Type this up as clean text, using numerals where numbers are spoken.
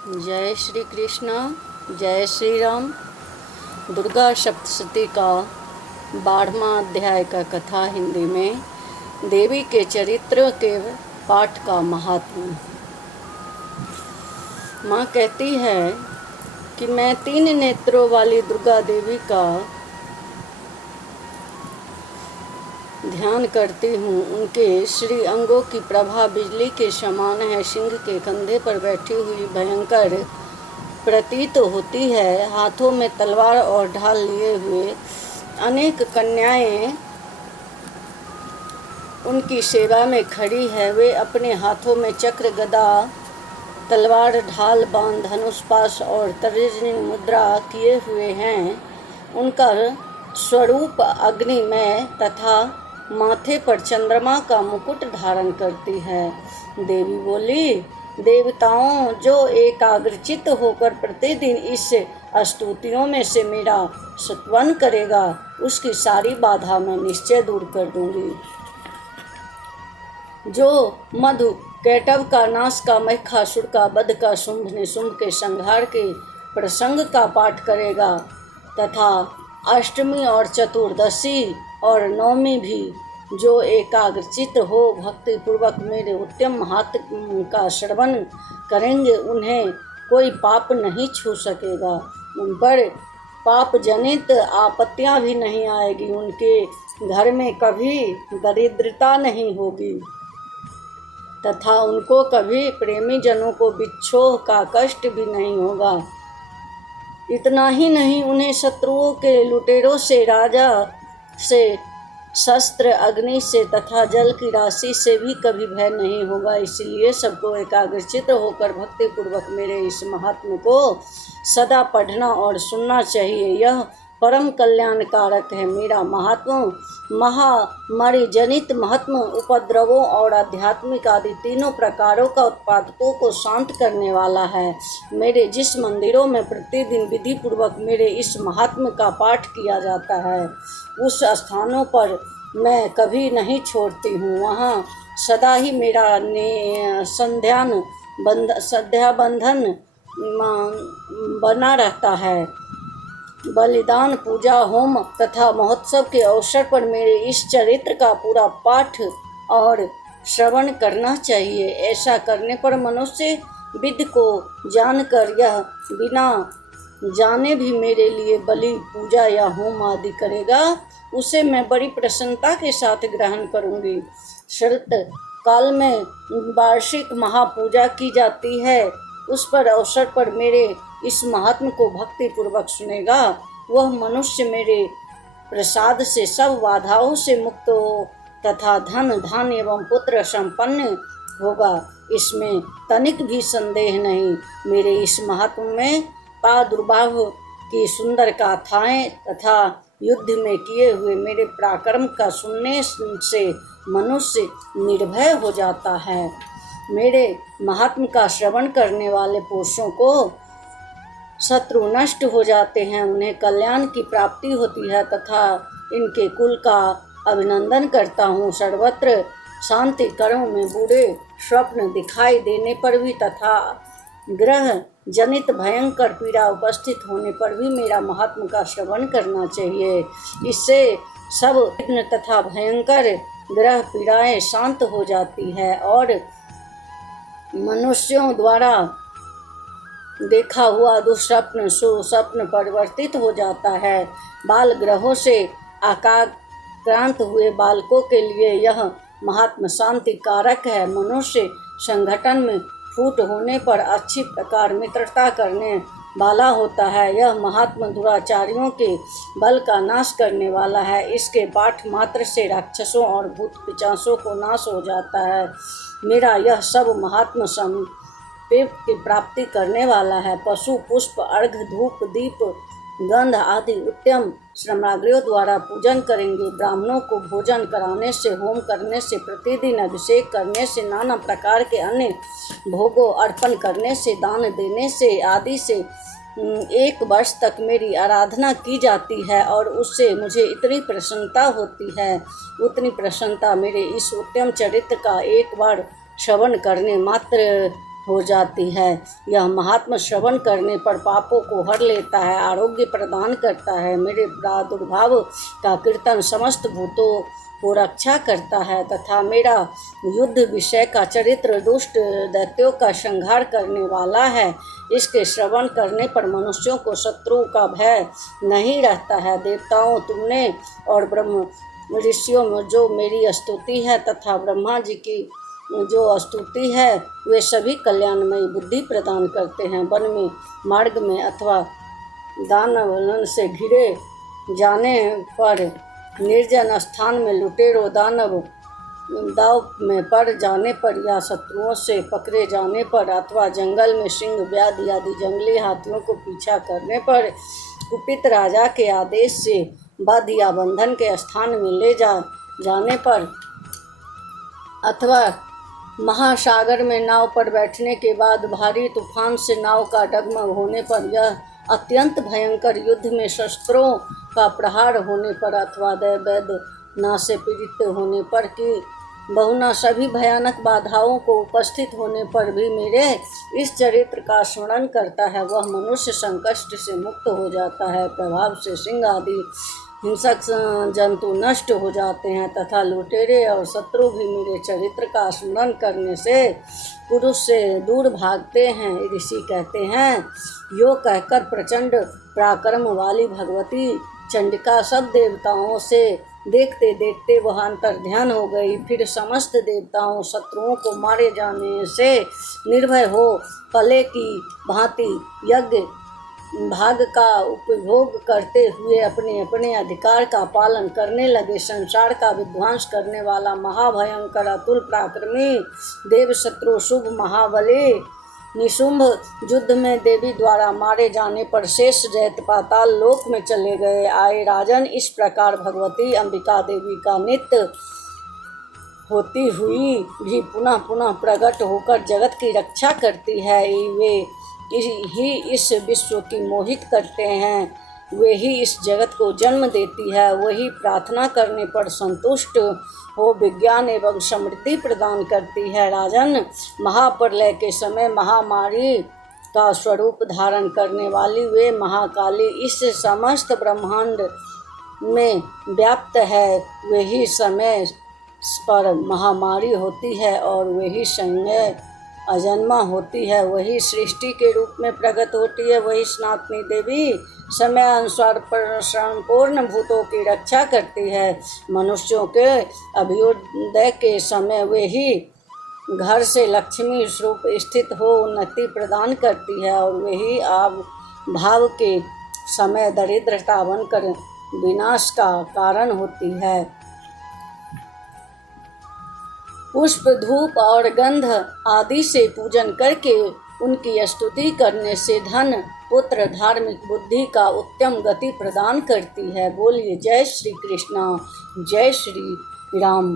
जय श्री कृष्ण, जय श्री राम। दुर्गा सप्तशती का 12वां अध्याय का कथा हिंदी में। देवी के चरित्र के पाठ का महात्म्य। माँ कहती है कि मैं 3 नेत्रों वाली दुर्गा देवी का ध्यान करती हूँ। उनके श्री अंगों की प्रभा बिजली के समान है। सिंह के कंधे पर बैठी हुई भयंकर प्रतीत होती है। हाथों में तलवार और ढाल लिए हुए अनेक कन्याएं उनकी सेवा में खड़ी है। वे अपने हाथों में चक्र, गदा, तलवार, ढाल, बाण, धनुष, पाश और तर्जनी मुद्रा किए हुए हैं। उनका स्वरूप अग्निमय तथा माथे पर चंद्रमा का मुकुट धारण करती है। देवी बोली, देवताओं जो एकाग्रचित्त होकर प्रतिदिन इस स्तुतियों में से मेरा स्तवन करेगा, उसकी सारी बाधा मैं निश्चय दूर कर दूंगी। जो मधु कैटव का, नाश का, महिषासुर का वध का, शुंभ निशुंभ के संहार के प्रसंग का पाठ करेगा तथा अष्टमी और चतुर्दशी और नवमी भी जो एकाग्रचित्त हो भक्ति पूर्वक मेरे उत्तम महात्म्य का श्रवण करेंगे, उन्हें कोई पाप नहीं छू सकेगा। उन पर पाप जनित आपत्तियां भी नहीं आएगी। उनके घर में कभी दरिद्रता नहीं होगी तथा उनको कभी प्रेमी जनों को विक्षोभ का कष्ट भी नहीं होगा। इतना ही नहीं, उन्हें शत्रुओं के लुटेरों से, राजा से, शस्त्र, अग्नि से तथा जल की राशि से भी कभी भय नहीं होगा। इसलिए सबको एकाग्रचित्त होकर भक्ति पूर्वक मेरे इस महात्म्य को सदा पढ़ना और सुनना चाहिए। यह परम कल्याणकारक है। मेरा महात्म्य महामारी जनित महात्म्य उपद्रवों और आध्यात्मिक आदि तीनों प्रकारों का उत्पादकों को शांत करने वाला है। मेरे जिस मंदिरों में प्रतिदिन विधि पूर्वक मेरे इस महात्म्य का पाठ किया जाता है, उस स्थानों पर मैं कभी नहीं छोड़ती हूँ। वहाँ सदा ही मेरा संध्या बंधन बना रहता है। बलिदान, पूजा, होम तथा महोत्सव के अवसर पर मेरे इस चरित्र का पूरा पाठ और श्रवण करना चाहिए। ऐसा करने पर मनुष्य विधि को जानकर यह बिना जाने भी मेरे लिए बलि, पूजा या होम आदि करेगा, उसे मैं बड़ी प्रसन्नता के साथ ग्रहण करूंगी। शरत काल में वार्षिक महापूजा की जाती है। उस पर अवसर पर मेरे इस महात्म्य को भक्ति पूर्वक सुनेगा, वह मनुष्य मेरे प्रसाद से सब बाधाओं से मुक्त हो तथा धन, धान्य एवं पुत्र संपन्न होगा। इसमें तनिक भी संदेह नहीं। मेरे इस महात्म्य में प्रादुर्भाव की सुंदर गाथाएं तथा युद्ध में किए हुए मेरे पराक्रम का सुनने से मनुष्य निर्भय हो जाता है। मेरे महात्म्य का श्रवण करने वाले पुरुषों को शत्रु नष्ट हो जाते हैं, उन्हें कल्याण की प्राप्ति होती है तथा इनके कुल का अभिनंदन करता हूँ। सर्वत्र शांति कर्म में बुरे स्वप्न दिखाई देने पर भी तथा ग्रह जनित भयंकर पीड़ा उपस्थित होने पर भी मेरा महात्म्य का श्रवण करना चाहिए। इससे सब विघ्न तथा भयंकर ग्रह पीड़ाएं शांत हो जाती है और मनुष्यों द्वारा देखा हुआ दुस्वप्न सुस्वप्न परिवर्तित हो जाता है। बाल ग्रहों से आक्रांत हुए बालकों के लिए यह महात्म्य शांति कारक है। मनुष्य संगठन में फूट होने पर अच्छी प्रकार मित्रता करने वाला होता है। यह महात्म्य दुराचारियों के बल का नाश करने वाला है। इसके पाठ मात्र से राक्षसों और भूत पिशाचों को नाश हो जाता है। मेरा यह सब महात्म्य की प्राप्ति करने वाला है। पशु, पुष्प, अर्घ, धूप, दीप, गंध आदि उत्तम सामग्रियों द्वारा पूजन करेंगे। ब्राह्मणों को भोजन कराने से, होम करने से, प्रतिदिन अभिषेक करने से, नाना प्रकार के अन्य भोगों अर्पण करने से, दान देने से आदि से 1 वर्ष तक मेरी आराधना की जाती है और उससे मुझे इतनी प्रसन्नता होती है, उतनी प्रसन्नता मेरे इस उत्तम चरित्र का एक बार श्रवण करने मात्र हो जाती है। यह महात्मा श्रवण करने पर पापों को हर लेता है, आरोग्य प्रदान करता है। मेरे प्रादुर्भाव का कीर्तन समस्त भूतों को रक्षा करता है तथा मेरा युद्ध विषय का चरित्र दुष्ट दैत्यों का संहार करने वाला है। इसके श्रवण करने पर मनुष्यों को शत्रुओं का भय नहीं रहता है। देवताओं, तुमने और ब्रह्म ऋषियों में जो मेरी स्तुति है तथा ब्रह्मा जी की जो स्तुति है, वे सभी कल्याणमयी बुद्धि प्रदान करते हैं। वन में, मार्ग में अथवा दानव से घिरे जाने पर, निर्जन स्थान में लुटेरों दानव दाव में पड़ जाने पर या शत्रुओं से पकड़े जाने पर अथवा जंगल में सिंह, व्याध आदि जंगली हाथियों को पीछा करने पर, कुपित राजा के आदेश से बध या बंधन के स्थान में ले जाने पर अथवा महासागर में नाव पर बैठने के बाद भारी तूफान से नाव का डगमग होने पर, यह अत्यंत भयंकर युद्ध में शस्त्रों का प्रहार होने पर अथवा दैवना से पीड़ित होने पर कि बहुना सभी भयानक बाधाओं को उपस्थित होने पर भी मेरे इस चरित्र का स्मरण करता है, वह मनुष्य संकट से मुक्त हो जाता है। प्रभाव से सिंह आदि हिंसक जंतु नष्ट हो जाते हैं तथा लुटेरे और शत्रु भी मेरे चरित्र का स्मरण करने से पुरुष से दूर भागते हैं। ऋषि कहते हैं, यो कहकर प्रचंड पराक्रम वाली भगवती चंडिका सब देवताओं से देखते देखते वह अंतर ध्यान हो गई। फिर समस्त देवताओं शत्रुओं को मारे जाने से निर्भय हो पले की भांति यज्ञ भाग का उपभोग करते हुए अपने अपने अधिकार का पालन करने लगे। संसार का विध्वंस करने वाला महाभयंकर अतुल पराक्रमी देव शत्रु शुभ महाबली निशुंभ युद्ध में देवी द्वारा मारे जाने पर शेष दैत्य पाताल लोक में चले गए। आए राजन, इस प्रकार भगवती अंबिका देवी का नित्य होती हुई भी पुनः पुनः प्रकट होकर जगत की रक्षा करती है। वे ही इस विश्व की मोहित करते हैं, वे ही इस जगत को जन्म देती है। वही प्रार्थना करने पर संतुष्ट हो विज्ञान एवं समृद्धि प्रदान करती है। राजन, महाप्रलय के समय महामारी का स्वरूप धारण करने वाली वे महाकाली इस समस्त ब्रह्मांड में व्याप्त है। वही समय पर महामारी होती है और वही संज्ञा अजन्मा होती है। वही सृष्टि के रूप में प्रकट होती है। वही सनातनी देवी समय अनुसार संपूर्ण भूतों की रक्षा करती है। मनुष्यों के अभ्युदय के समय वे ही घर से लक्ष्मी स्वरूप स्थित हो उन्नति प्रदान करती है और वही भाव के समय दरिद्रता बनकर विनाश का कारण होती है। पुष्प, धूप और गंध आदि से पूजन करके उनकी स्तुति करने से धन, पुत्र, धार्मिक बुद्धि का उत्तम गति प्रदान करती है। बोलिए जय श्री कृष्णा, जय श्री राम।